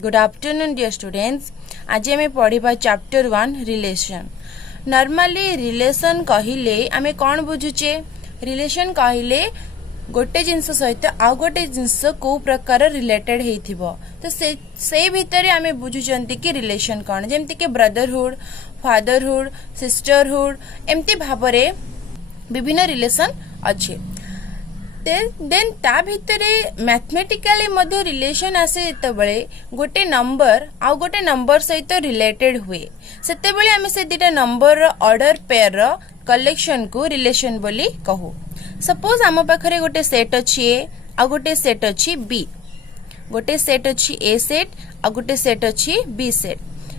Good afternoon dear students. आज आमे पढ़िबा chapter 1 relation. Normally relation कहिले आमे कोन बुझुचे? रिलेशन कहिले गोटे जिंस सहित आ गोटे जिंस को प्रकार रिलेटेड हेथिबो. तो से भितरे आमे बुझुचंती कि रिलेशन कोन, जेमति कि ब्रदरहुड, फादरहुड, सिस्टरहुड एमति भाबरे विभिन्न रिलेशन अछि. देन ता भितरे मैथमेटिकली मध्य रिलेशन आसे जेतेबेले गोटे नंबर आ गोटे नंबर सहित रिलेटेड हुए सेतेबेले आमे से दिटा नंबर रो ऑर्डर पेयर रो कलेक्शन को रिलेशन बोली कहू. सपोज आम पाखरे गोटे सेट अछि ए आ गोटे सेट अछि बी, गोटे सेट अछि ए सेट आ गोटे सेट अछि बी सेट.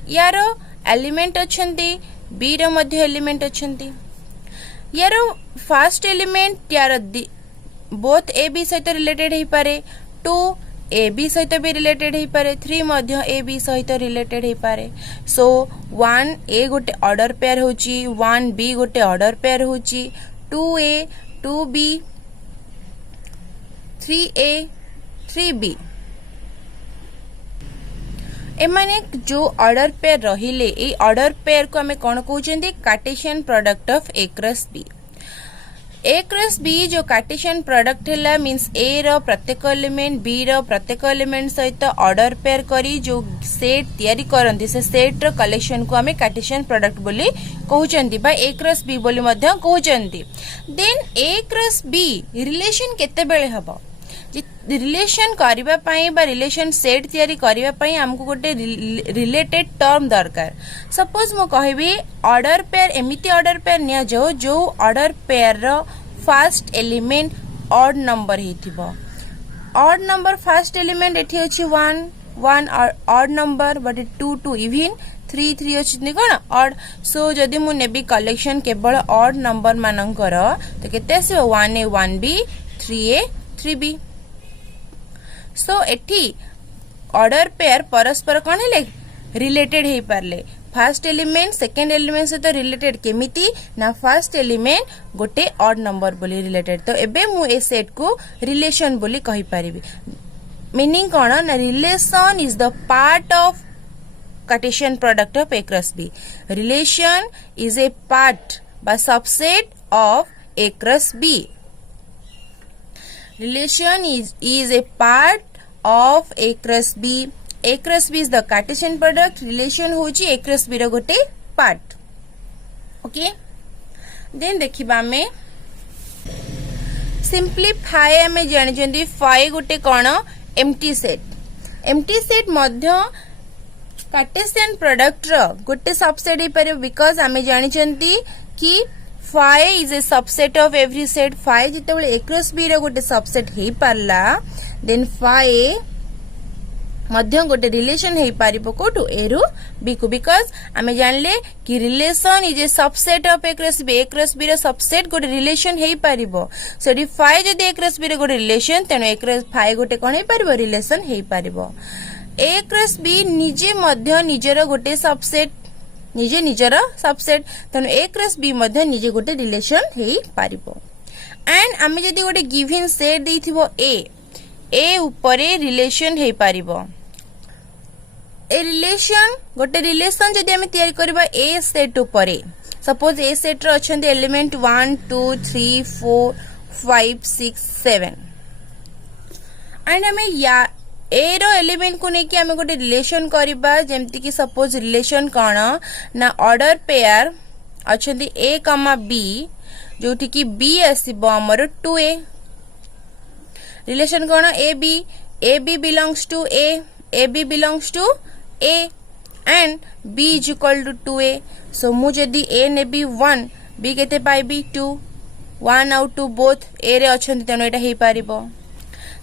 यारो एलिमेंट अछंती, बी रो मध्य एलिमेंट अछंती. यारो फर्स्ट एलिमेंट यार बोथ ए बी सहित रिलेटेड ही पारे, 2 ए बी सहित भी रिलेटेड ही पारे, 3 मध्य ए बी सहित रिलेटेड ही पारे. सो 1 ए गोटे ऑर्डर पेयर होची, 1 बी गोटे ऑर्डर पेयर होची, 2 ए 2 बी, 3 ए 3 बी. एमाने जो ऑर्डर पेयर रहिले ए ऑर्डर पेयर को हमें कौन कहउचंदी? Cartesian product of A cross B. A cross B जो कार्टेशियन प्रोडक्ट हैला मींस ए रो प्रत्येक एलिमेंट बी रो प्रत्येक एलिमेंट सहित ऑर्डर पेयर करी जो सेट तयारी करंती से सेट रो कलेक्शन को हमें कार्टेशियन प्रोडक्ट बोली कहउचंदी बा ए क्रॉस बी बोली मध्य कहउचंदी. देन ए क्रॉस बी रिलेशन केते बेले हबो? रिलेशन करिबा पई बा रिलेशन सेट तयारी करिबा पई हमको गोटे रिलेटेड टर्म दरकार. सपोज मो कहबी ऑर्डर पेयर, एमिति ऑर्डर पेयर निया जो ऑर्डर पेयर रो फर्स्ट एलिमेंट ऑड नंबर हेथिबो. ऑड नंबर फर्स्ट एलिमेंट एठी अछि 1 ऑड नंबर बट 2 इवन 3 अछि कोन ऑड. सो जदी मु नेबी कलेक्शन केवल ऑड नंबर मानकर तो केते आसीबो? 1 ए 1 बी, 3 ए 3 बी. सो एठी ऑर्डर पेयर परस्पर कौन है रिलेटेड हे पारले. फर्स्ट एलिमेंट सेकेंड एलिमेंट से तो रिलेटेड केमिति ना फर्स्ट एलिमेंट गोटे ऑड नंबर बोली रिलेटेड. तो एबे मु ए सेट को रिलेशन बोली कहि परिबी. मीनिंग कौन ना relation is the part of Cartesian product of A cross B. Relation is a part बा subset of A cross B. Relation is a part of A cross B. A cross B is the Cartesian product. Relation होची A cross B रो गोटे part. Okay? Then देखिबा हमें simplify हमें जानि जंदी phi गोटे कोन empty set. Empty set मध्य Cartesian product रो गोटे subset हे परियो because हमें जानि जंती कि phi is a subset of every set. phi जितेबेले A cross B रो गोटे सबसेट हे पारला देन phi मध्य गोटे रिलेशन हे पारिबो कोटू ए रु बी को. बिकॉज आमे जानले कि relation is a subset of A cross B. A cross B रो सबसेट गोटे रिलेशन हे पारिबो. सो डी phi जदी A cross B रो गोटे रिलेशन तेनो A cross phi गोटे कोन हे पारिबो? रिलेशन हे पारिबो. A cross B निजे मध्य निजेरो गोटे सबसेट, निजे निजर सबसेट तेनु A cross B मध्य निजे गोटे रिलेशन हे पारिबो. एंड आमे जदी गोटे गिवन सेट देथिबो ए ऊपरे रिलेशन हे पारिबो. ए रिलेशन गोटे रिलेशन जदी आमे तयार करबा ए सेट ऊपरे. सपोज ए सेट रो अछंती एलिमेंट 1 2 3 4 5 6 7 एंड आमे या ए रो एलिमेंट को नेकी आमे गोटे रिलेशन करिबा. जेमति कि सपोज रिलेशन कोन ना ऑर्डर पेयर अछंती ए कमा बी जोठी कि बी आसीबो हमर 2a. रिलेशन कोन A B belongs to A B belongs to A and B is equal to 2a. So मु जदी ए नेबी 1 बी केते पाइबी 2. 1 आउट 2 बोथ ए रे अछंती तेनो एटा हे पारिबो.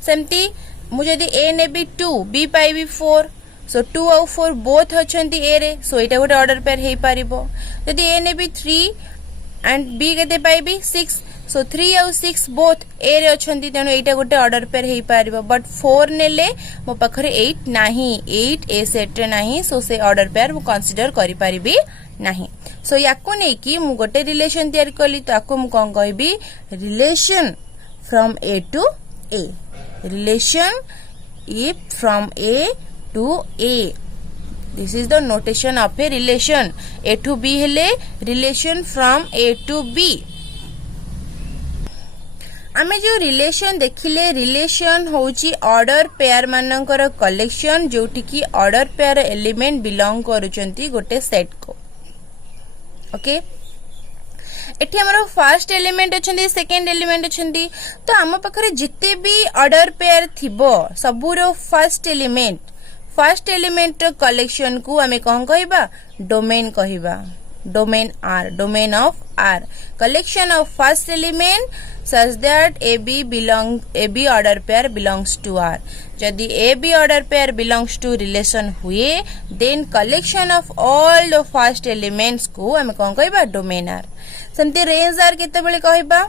सेमती मुझे ए नेबी 2 बी पाइबी 4. सो 2 आउ 4 बोथ अछंती ए रे. सो एटा गोटे ऑर्डर पेयर हे पारिबो. जदी ए नेबी 3 एंड बी केते पाइबी 6. सो 3 आउ 6 बोथ ए रे अछंती तेनो एटा गोटे ऑर्डर पेयर हे पारिबो. बट 4 नेले मो पाखरे 8 नाही, 8 ए सेट रे नाही. सो से ऑर्डर पेयर मु कंसीडर करि पारिबी नाही. सो याको नै कि मु गोटे रिलेशन तयार कली ताको मु कोन कहबी? Relation from A to A. Relation if from A to A. This is the notation of a relation. A to B हेले relation from A to B. आमे जो रिलेशन देखिले रिलेशन होची ऑर्डर पेयर मानकर कलेक्शन जोटी की order pair element belong करूचंती गोटे set को. Okay एठी हमरो फर्स्ट एलिमेंट अछंती सेकंड एलिमेंट अछंती तो आम पाखरे जिते भी ऑर्डर पेयर थिबो सबुरो फर्स्ट एलिमेंट कलेक्शन को आमे कोन कहबा डोमेन कहबा. Domain of R collection of first element such that AB order pair belongs to R. यदि AB order pair belongs to relation हुए then collection of all the first elements को हम कौन कहबा डोमेन R. सेमती range R केतेबेले कहबा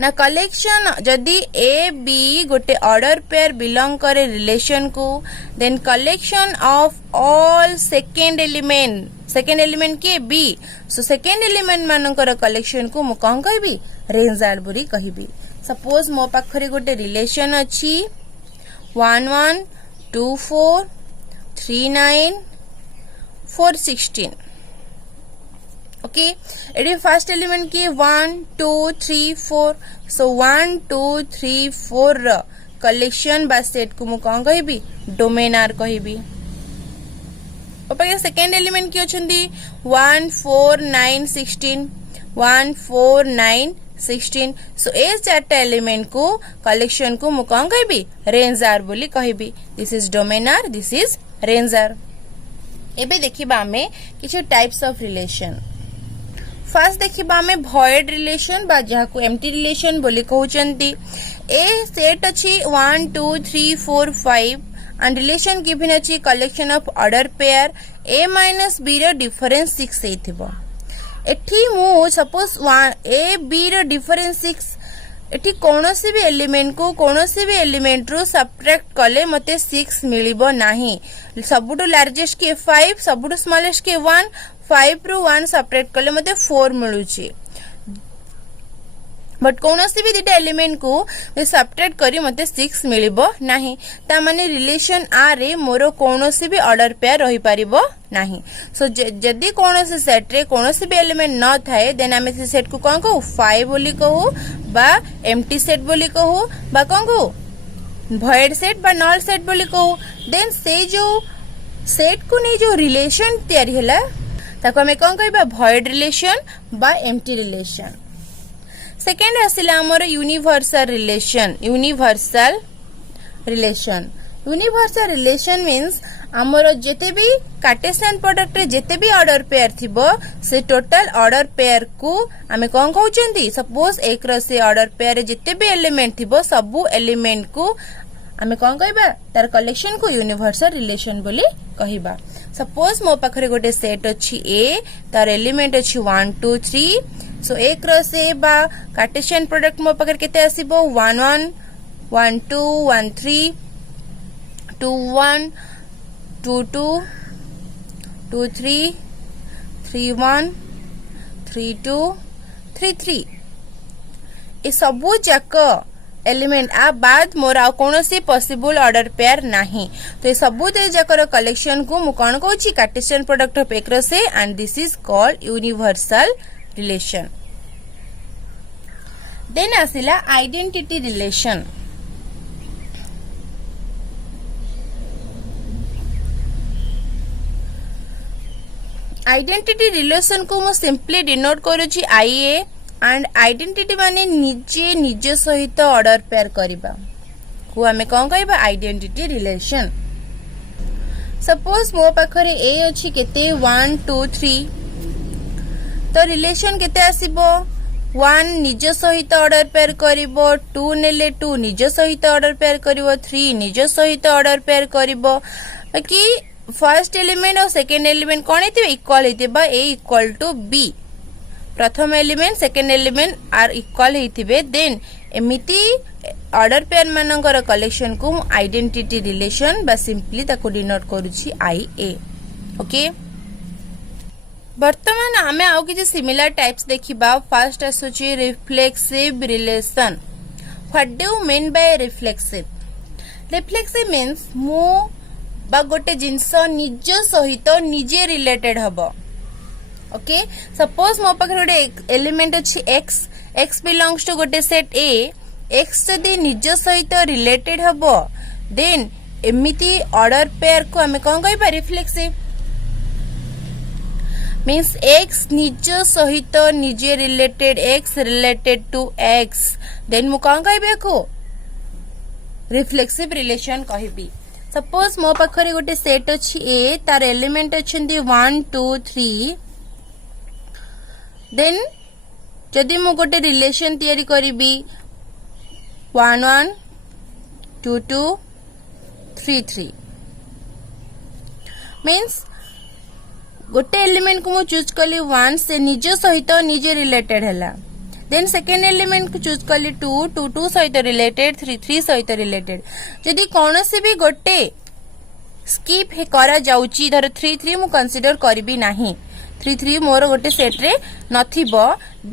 ना कलेक्शन जदि ए बी गोटे ऑर्डर पेयर बिलोंग करे रिलेशन को then collection of all second element के बी सो सेकेंड एलिमेंट मानकर कलेक्शन को मु कौन कहबी रेंज आर बोली कहबी. सपोज मो पाखरे गोटे रिलेशन अछि 1 1 2 4 3 9 4 16. ओके एडी फर्स्ट एलिमेंट की 1 2 3 4 सो 1 2 3 4 र कलेक्शन बा सेट को मु कौन कहबी डोमेन आर कहबी. ओपे सेकंड एलिमेंट की अछंती 1 4 9 16 1 4 9 16 सो ए चारटा एलिमेंट को कलेक्शन को मु कौन कहबी रेंज आर बोली कहबी. This is domain R this is range R. एबे देखिबा हमें किछु टाइप्स ऑफ रिलेशन. फर्स्ट देखिबा हमें भॉइड रिलेशन बा जहा को एम्प्टी रिलेशन बोली कहउचंती. ए सेट अछि 1 2 3 4 5 and relation given अछि collection of order pair A minus B रो डिफरेंस 6 हेथिबो. एठी मु सपोज A B रो डिफरेंस 6 एठी कोनोसी भी एलिमेंट रो सबट्रैक्ट कले मते 6 मिलिबो नाही. सबुटो लार्जेस्ट के 5 सबुटो स्मॉलेस्ट के 1 5 रो 1 सबट्रैक्ट कले मते 4 मिलुची. बट कौनसी भी दिटा एलिमेंट को सबट्रैक्ट करी मते 6 मिलिबो नाही. ता माने रिलेशन आर रे मोर कौनसी भी ऑर्डर पेयर रही पारिबो नाही. सो जदी कौनसी सेट रे कौनसी भी एलिमेंट न थाए देन आमे से सेट को कोन कहू 5 बोली कहू बा एम्प्टी सेट बोली कहू बा कोन कहू भॉइड सेट बा नल सेट बोली कहू. देन से जो सेट को नै जो रिलेशन तयारी हैला ताको हमें कोन कहबा भॉइड रिलेशन बा एम्प्टी रिलेशन. सेकेंड आसिला हमर यूनिवर्सल रिलेशन मीन्स हमर जेते भी कार्टेशियन प्रोडक्ट रे जेते भी ऑर्डर पेयर थिबो से टोटल ऑर्डर पेयर को हमें कोन कहउचंती. सपोज एक र से ऑर्डर पेयर रे जेते भी एलिमेंट थिबो सबु एलिमेंट को हमें कोन कहबा तार कलेक्शन को यूनिवर्सल रिलेशन बोली कहबा. सपोज मो पाखरे गोटे सेट अछि ए तार एलिमेंट अछि 1 2 3 सो एक र से बा कार्टेशियन प्रोडक्ट मो पाखरे केते आसीबो 1 1 1 2 1 3 2 1 2 2 2 3 3 1 3 2 3 3 ए सबु जाक एलिमेंट आ बाद मोर आ कोनोसी पॉसिबल ऑर्डर पेयर नाही. तो ये सबु ते जाकर कलेक्शन को मु कोन कहूची कार्टेशियन प्रोडक्ट ऑफ एक र से and this is called universal relation. Then आसिला आइडेंटिटी रिलेशन. आइडेंटिटी रिलेशन को मु सिंपली डिनोट करूची IA एंड आइडेंटिटी माने निज सहित ऑर्डर पेयर करबा को हमें कोन कहबा आइडेंटिटी रिलेशन. सपोज मो पाखरे ए अछि केते 1 2 3 तो रिलेशन केते आसीबो 1 निज सहित ऑर्डर पेयर करिवो 2 नेले 2 निज सहित ऑर्डर पेयर करिवो 3 निज सहित ऑर्डर पेयर करिवो कि फर्स्ट एलिमेंट और सेकंड एलिमेंट कोन हेते इक्वल हेतेबा A इक्वल टू B. प्रथम एलिमेंट सेकंड एलिमेंट आर इक्वल हेतिबे देन एमिति ऑर्डर पेयर मानकर कलेक्शन को आइडेंटिटी रिलेशन बा सिंपली ताको डिनोट करूची IA. ओके वर्तमान आमे आउ कि सिमिलर टाइप्स देखिबा. फर्स्ट आसुची reflexive relation. What do you mean by reflexive? Reflexive means मु बा गोटे जिनस निज सहित निजे रिलेटेड हबो ओके सपोज मो पाखरे गोटे एलिमेंट अछि x x बिलोंग्स टू गोटे सेट a x जदि निज सहित रिलेटेड हबो देन एमिति ऑर्डर पेयर को हमें कौन कहबा रिफ्लेक्सिव मीन्स x निज सहित निजे related x related to x then मु कौन कहबे को रिफ्लेक्सिव रिलेशन कहबी सपोज मो पाखरे गोटे सेट अछि a तार एलिमेंट अछंती 1 2 3 देन जदि मु गोटे रिलेशन तयारी करिबी 1 1 2 2 3 3 मीन्स गोटे एलिमेंट को मु चूज कली 1 से निज सहित निजे रिलेटेड हैला देन सेकेंड एलिमेंट को चूज कली 2 2 2 सहित रिलेटेड 3 3 सहित रिलेटेड जदि कोनोसी भी गोटे स्किप करा जाउची धर 3 3 मु कंसीडर करबी नाही 3 3 मोर गोटे सेट रे नथिबो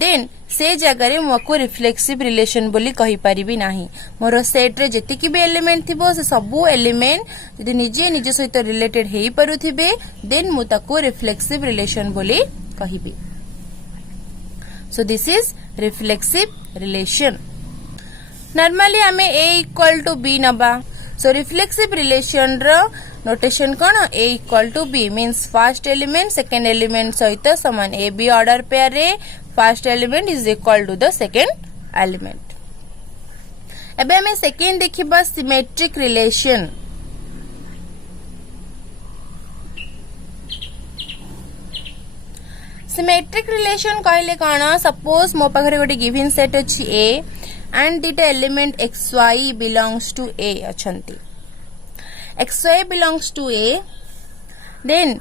देन से जगह रे मको रिफ्लेक्सिव रिलेशन बोली कहि परिबी नाही मोर सेट रे जति की भी एलिमेंट थिबो से सबु एलिमेंट जदि निजे निज सहित रिलेटेड हेई परुथिबे देन मु ताको रिफ्लेक्सिव रिलेशन बोली कहिबी so this is reflexive relation normally हमें a इक्वल टू b नबा सो रिफ्लेक्सिव रिलेशन रो नोटेशन कोन a equal to b means first element second element सहित समान a b ऑर्डर पेयर रे first element is equal to the second element एबे हमें second देखिबा सिमेट्रिक रिलेशन सिमेट्रिक रिलेशन कहले कोन सपोज मो पाखरे गोटे गिवन सेट अछि a एंड दिटा element xy belongs to a अछंती xy belongs to a then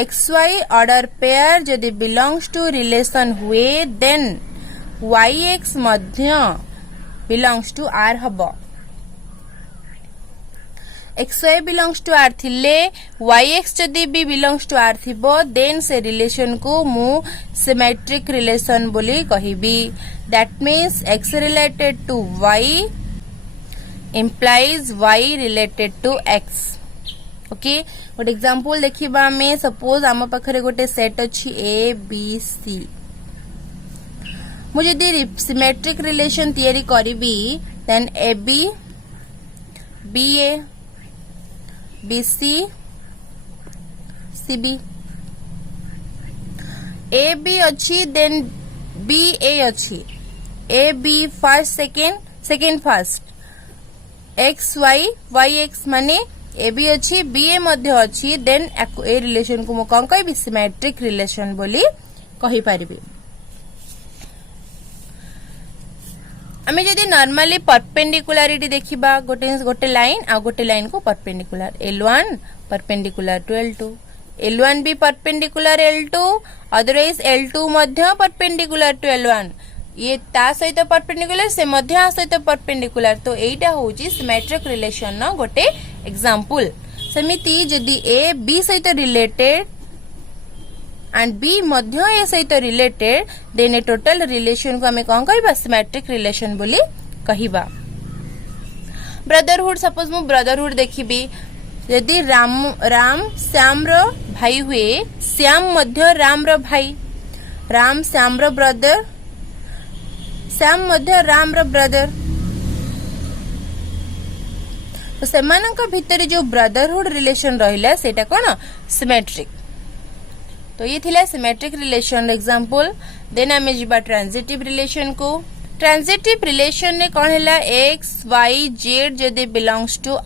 xy order pair जदि belongs to relation हुए then yx Madhya belongs to r हबो xy belongs to r थिले yx जदि भी belongs to r थिबो then से relation को मु symmetric relation बोली कहिबी that means x related to y implies y related to x okay गोटे एग्जांपल देखिबा में सपोज आम पाखरे गोटे सेट अछि a b c मु जदि सिमेट्रिक रिलेशन तयारी करिबी then ab ba bc cb ab अछि देन ba अछि ab first second first X Y Y X माने ए भी अच्छी बी ए मध्य अच्छी देन ए रिलेशन को मु कौन कहबी सिमेट्रिक रिलेशन बोली कहि परिबी आमे जदि नॉर्मली परपेंडिकुलरिटी देखिबा गोटे लाइन आ गोटे लाइन को perpendicular L1 perpendicular to L2 L1 भी परपेंडिकुलर L2 अदरवाइज L2 मध्य परपेंडिकुलर टू L1 ये ता सहित परपेंडिकुलर से मध्य सहित परपेंडिकुलर तो एटा होची सिमेट्रिक रिलेशन न गोटे एग्जांपल समिति जदि ए बी सहित रिलेटेड एंड बी मध्य ए सहित रिलेटेड देन ए टोटल रिलेशन को हमें कौन कहबा सिमेट्रिक रिलेशन बोली कहिबा ब्रदरहुड सपोज मु ब्रदरहुड देखिबी यदि राम श्याम रो भाई हुए श्याम मध्य राम रो भाई राम श्याम रो ब्रदर श्याम मध्य राम रो ब्रदर तो सेमानक भितर जो ब्रदरहुड रिलेशन रहिला सेटा कोन सिमेट्रिक तो ये थिला सिमेट्रिक रिलेशन एग्जांपल देन हमें जिबा ट्रांजिटिव रिलेशन को ट्रांजिटिव रिलेशन ने कोन हैला x y z जदि बिलोंग्स टू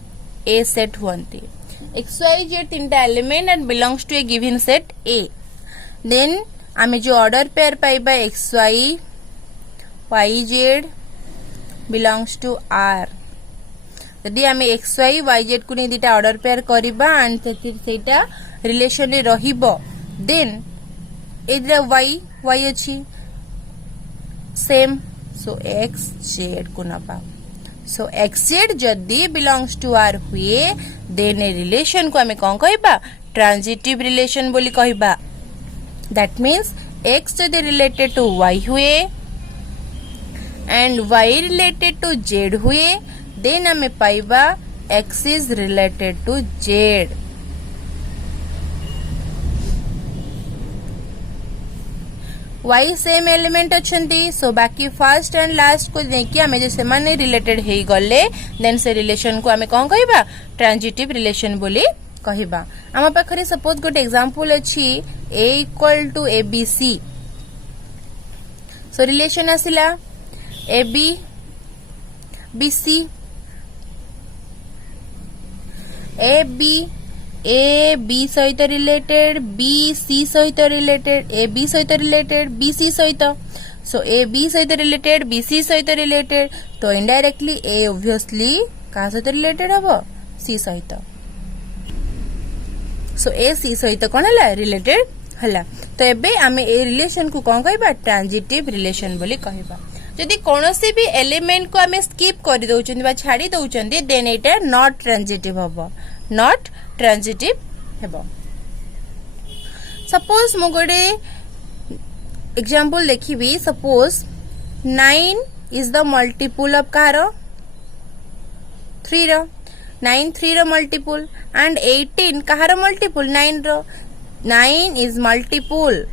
a सेट हुंती x y z तीनटा element and belongs to a given set a then हमें जो ऑर्डर पेयर पाइबा x y y z belongs to r यदि हमें x y y z को दीटा ऑर्डर पेयर करिबा एंड सेटा रिलेशन रे रहिबो देन एदरा y अछि सेम सो x z को नबा सो x z जदि बिलोंग्स टू r हुए देन ए रिलेशन को हमें कौन कहबा ट्रांजिटिव रिलेशन बोली कहबा दैट मींस x जदि रिलेटेड टू y हुए and y related to z हुए देन हमें पाइबा x is related to z. y same element अच्छंती सो बाकी फर्स्ट एंड लास्ट को देखि आमे जे से माने रिलेटेड हेई गले देन से रिलेशन को आमे कोन कहबा ट्रांजिटिव रिलेशन बोली कहबा आम पाखरे सपोज गोटे एग्जांपल अछि a equal to abc so relation आसिला ab bc ab A B सहित रिलेटेड बी सी सहित रिलेटेड ए बी सहित रिलेटेड बी सी सहित सो ए बी सहित रिलेटेड बी सी सहित रिलेटेड तो इनडायरेक्टली ए ऑब्वियसली का सहित रिलेटेड हबो सी सहित सो ए सी सहित कोन हला रिलेटेड हला तो एबे आमे ए रिलेशन को कोन कहबा ट्रांजिटिव रिलेशन बोली कहबा यदि कोनोसी भी एलिमेंट को आमे स्किप कर दउचंदी बा छाडी दउचंदी देन एटा नॉट ट्रांजिटिव हबो नॉट ट्रांजिटिव हेबो सपोज मु गोटे एग्जांपल देखिबी suppose 9 is the multiple of कार 3 रो 9 3 रो मल्टीपल एंड 18 कहार मल्टीपल 9 रो 9 is multiple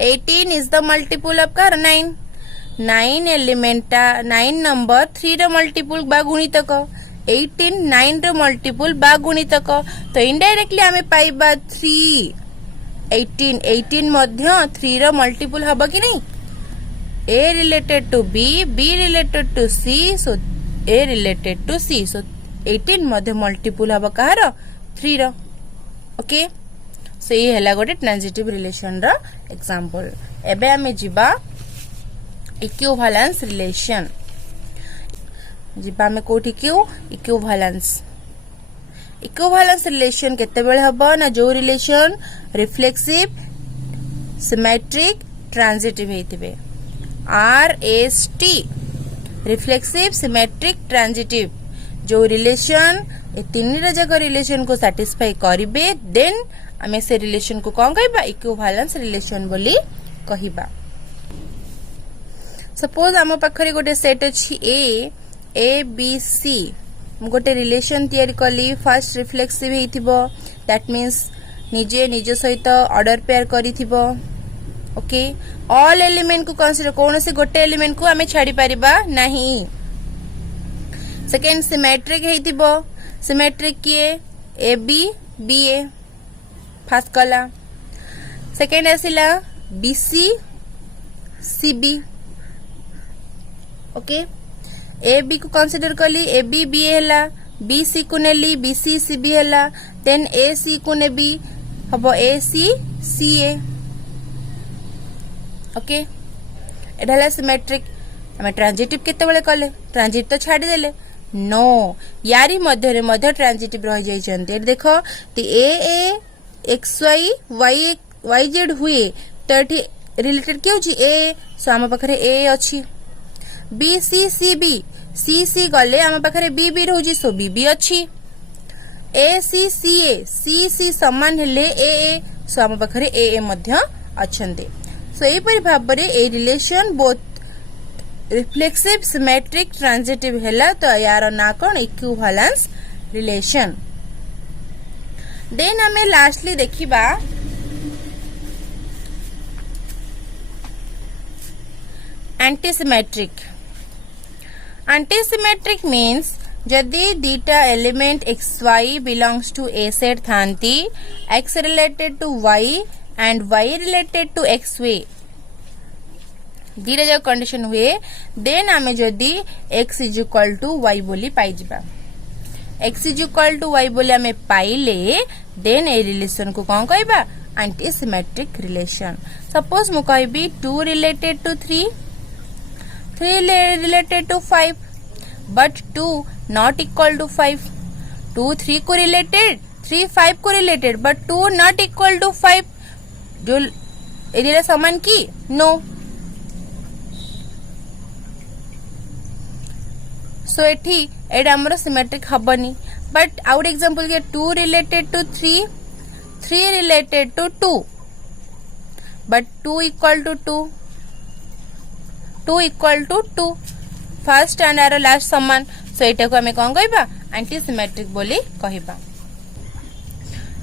18 is the multiple of कार 9 9 एलिमेंट 9 नंबर 3 रो मल्टीपल बा गुणितक 18 9 रो मल्टीपल बा गुणितक तो इनडायरेक्टली आमे पाइबा 3 18 18 मध्य 3 रो मल्टीपल हबो कि नहीं a related to b b related to c so a related to c so 18 मध्य मल्टीपल हबो कहार 3 रो ओके सो ये हला गोटे ट्रांजिटिव रिलेशन रो एग्जांपल एबे हमें जिबा इक्विवेलेंस रिलेशन जिबा हमें कोठी क्यों इक्विवेलेंस रिलेशन केते बेले हबो ना जो रिलेशन रिफ्लेक्सिव सिमेट्रिक ट्रांजिटिव हेतिबे RST रिफ्लेक्सिव सिमेट्रिक ट्रांजिटिव जो रिलेशन ए तीन जक रिलेशन को सैटिस्फाई करिवे देन आमे से रिलेशन को कौन कहबा इक्विवेलेंस रिलेशन बोली कहबा सपोज आम पाखरे गोटे सेट अछि ए बी सी गोटे रिलेशन तैयारी कली फर्स्ट रिफ्लेक्सिव हेतिबो दैट मींस निजे निज सहित ऑर्डर पेयर करिथिबो ओके ऑल एलिमेंट को कंसीडर कोन से गोटे एलिमेंट को आमे छाडी परिबा नहीं सेकंड सिमेट्रिक हेतिबो सिमेट्रिक किए A B B A first कला सेकेंड आसिला B C C B okay A B को कंसीडर कली ए बी बी हैला बी सी को नेली बी सी सी बी हैला देन ए सी को नेबी हबो A C C A okay एडाला सिमेट्रिक हमें ट्रांजिटिव केते बेले कले ट्रांजिट तो छाडी देले नो यारी मध्य रे मध्य ट्रांजिटिव रह जाई छन्ते देखो ती ए X Y Y Y Z हुए तो ये रिलेटेड क्यों जी ए सो आम पाखरे ए अच्छी बी सी सी गले आम पाखरे बी बी रहउजी सो बी बी अच्छी ए सी समान हेले ए सो आम पाखरे ए मध्य अच्छन्ते सो एई परि भाबरे ए relation both reflexive symmetric transitive हैला तो यार ना कोन इक्विवेलेंस रिलेशन देन हमें लास्टली देखिबा एंटीसिमेट्रिक मीन्स जदि दीटा element X Y belongs to a set थांती X related to Y and Y related to X वे दीटा जो कंडीशन हुए देन आमे जदि X is equal to Y बोली पाई जिबा X is equal to Y बोली आमे पाइले देन ए रिलेशन को कौन कहबा एंटीसिमेट्रिक रिलेशन सपोज मु कहबी 2 related to 3 related to 5 but 2 not equal to 5 2 3 को रिलेटेड 3 5 को related but 2 not equal to 5 जो एरिया समान की नो सो एठी एडा हमर सिमेट्रिक हबनी बट आउट एग्जांपल के 2 related to 3 related to 2 but 2 equal to 2 first and आर लास्ट समान सो एटा को हमें कौन कहबा एंटी सिमेट्रिक बोली कहबा।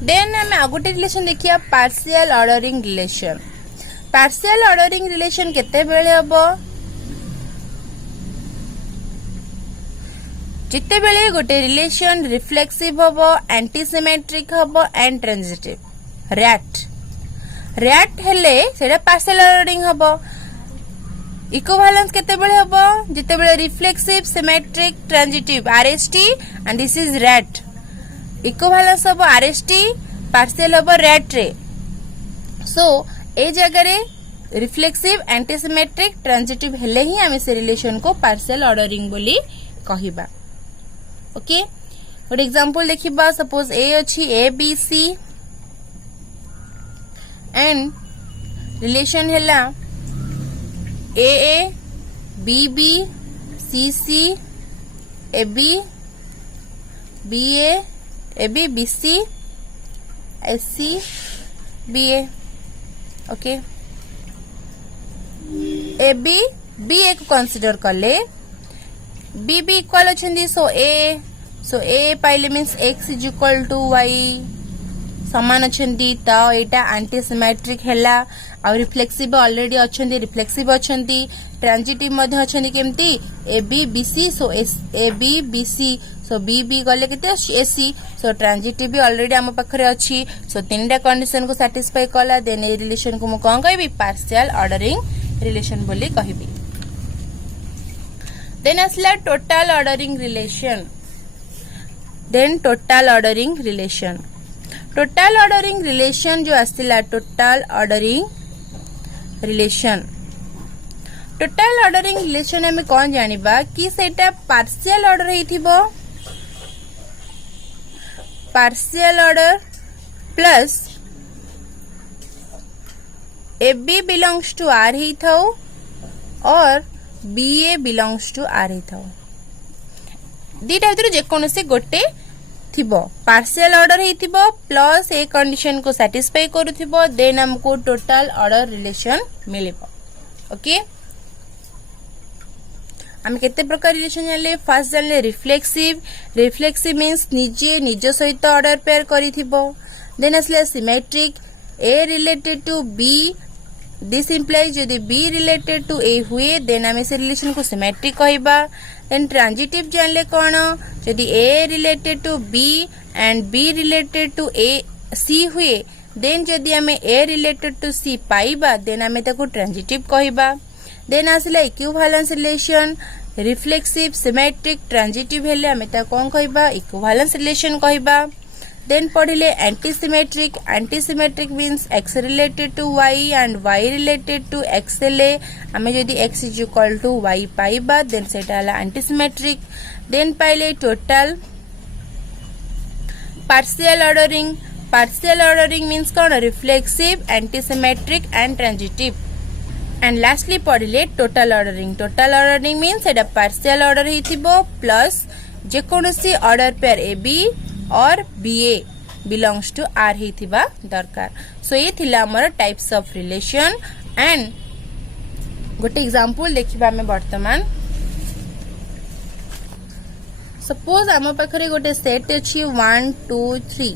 देन हमें आगोटे रिलेशन देखिया partial ordering relation. Partial ordering relation केते बेले हबो जिते बेले गोटे रिलेशन रिफ्लेक्सिव हबो एंटी सिमेट्रिक हबो एंड ट्रांजिटिव। रैट हेले सेटा पार्शियल ऑर्डरिंग हबो। इक्विवेलेंस केते बेले हबो जिते बेले reflexive symmetric transitive RST and this is rat. Equivalence हबो आरएसटी पार्शियल हबो रैट रे। सो ए जगह रे रिफ्लेक्सिव एंटी सिमेट्रिक ट्रांजिटिव हेले ही हमें से रिलेशन को पार्शियल ऑर्डरिंग बोली कहिबा। ओके गोटे एग्जांपल देखिबा सपोज ए अछि A B C and relation हेला A A B B C C A B B A B B C S C B A. Okay A B B A को consider कले B B equal अच्छी so ए पाइले means x is equal to y समान अच्छी तो यहाँ anti symmetric है आ रिफ्लेक्सिव ऑलरेडी अच्छा रिफ्लेक्सिव अच्छा ट्रांजिटिव अच्छा केमती A B B C so A B B C so B B गले के एसी सो ट्रांजिटिव भी ऑलरेडी आम पाखे अच्छी सो तीनटा कंडीशन को सैटिस्फाई कला देन ए रिलेशन को मु कौन कहबी पार्शियल ऑर्डरिंग रिलेशन बोली कहबी। देन आसला total ordering relation. Then total ordering relation total ordering relation जो आसला total ordering relation total ordering relation में कौन जानिबा कि सेटा पार्शियल ऑर्डर हेथिबो partial order plus A B belongs to R ही थाउ और B A belongs to R ही थाउ दीटा भीतर जेकोसी गोटे थिबो पार्शियल ऑर्डर हेथिबो प्लस ए कंडीशन को सैटिस्फाई करूथिबो देन हमको टोटल ऑर्डर रिलेशन मिलिबो। ओके हम केते प्रकार रिलेशन जानले फर्स्ट जानले रिफ्लेक्सिव मीन्स निजे निज सहित ऑर्डर पेयर करिथिबो। देन असले symmetric A related to B this implies यदि बी रिलेटेड टू ए हुए देन आम से रिलेशन को सिमेट्रिक कहबा। देन ट्रांजिटिव जानले कौन यदि A related to B and B related to A C हुए देन जदि आम ए रिलेटेड टू सी पाइबा देन आम ताको ट्रांजिटिव कहबा। देन आसला equivalence relation reflexive symmetric transitive हेले आम ता कौन कहबा इक्विवेलेंस रिलेशन कहबा। देन पढ़िले antisymmetric means X related to Y and Y related to X हेले आम जदि X is equal to Y पाइबा देन सेटा हला एंटी सिमेट्रिक। देन पाइले टोटल पार्शियल ऑर्डरिंग मीन्स कौन reflexive antisymmetric and transitive. And lastly पढ़िले total ordering means एटा पार्शियल ऑर्डर हेथिबो प्लस जेकोसी ऑर्डर पेयर ए बी और B A belongs to R हेथिबा दरकार। सो ये थिला हमर टाइप्स ऑफ रिलेशन एंड गोटे एग्जांपल देखिबा में वर्तमान सपोज आम पाखरे गोटे सेट अछि 1 2 3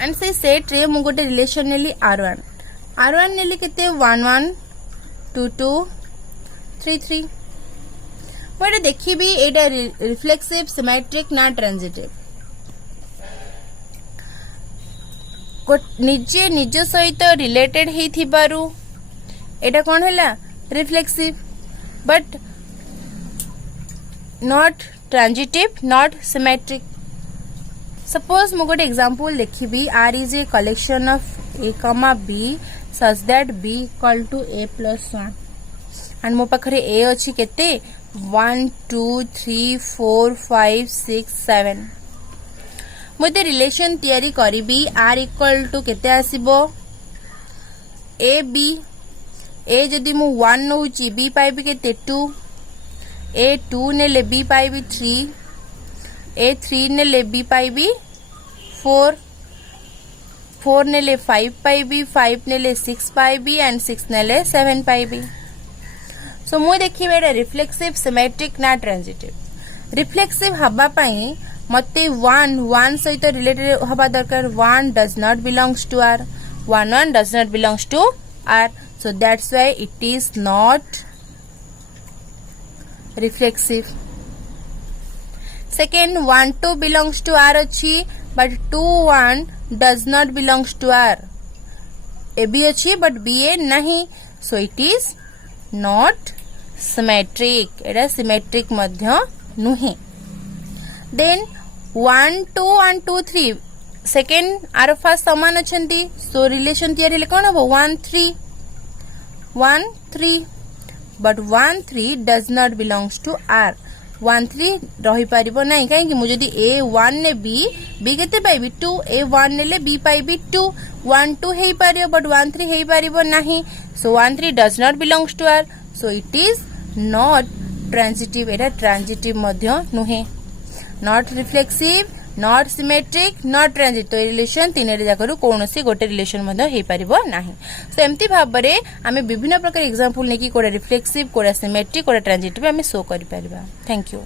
एंड से सेट रे मु गोटे रिलेशन नेली R1 नेली केते 1 1 2 2 3 3 बट देखिबी एटा रिफ्लेक्सिव सिमेट्रिक ना ट्रांजिटिव निजे निज सहित रिलेटेड ही थिबारु एटा कोन हैला reflexive but not transitive not symmetric. Suppose मु गोटे एग्जांपल देखिबी R is a collection of A, B such that B equal to A plus 1 and मो पाखरे A अछि केते 1 2 3 4 5 6 7 मुझे रिलेशन तैयारी करिबी R इक्वल टू केते आसीबो A B A जदि मु 1 नउची B पाइबी केते 2 A 2 नेले B पाइबी 3 A 3 नेले B पाइबी 4 नेले 5 पाइबी 5 नेले 6 पाइबी एंड 6 नेले 7 पाइबी। सो मु देखिबे एटा रिफ्लेक्सिव सिमेट्रिक ना ट्रांजिटिव रिफ्लेक्सिव हबा पई मते वन सहित रिलेटेड हबा दरकार one does not belongs to R one does not belongs to R so that's why it is not reflexive second 1 2 belongs to R अच्छी but 2 1 does not belongs to R A B अच्छी but B A नहीं so it is not symmetric एटा symmetric मध्य नुहे then 1 2 and 2 3 second आर first समान अच्छी so relation तैयारी कौन हम 1 3 but 1 3 does not belongs to R 1 3 रही पारिबो नहीं कहीं मुझे A1 ने B केते पाइबी 2 A1 नेले B पाइबी 2 1 2 हेई पारियो बट 1 3 हेई पारिबो नहीं so 1 3 does not belongs to R so it is not transitive एटा ट्रांजिटिव मध्य नुहे not reflexive not symmetric not transit तो रिलेशन तीन जाकर कौन सी गोटे रिलेशन मध्य हेई पारिबो नाही सो एमती भाव रे आमे विभिन्न प्रकार एग्जांपल नेकी कोडा रिफ्लेक्सिव कोडा सिमेट्रिक कोडा ट्रांजिटिव आमे शो करि परिबा थैंक यू।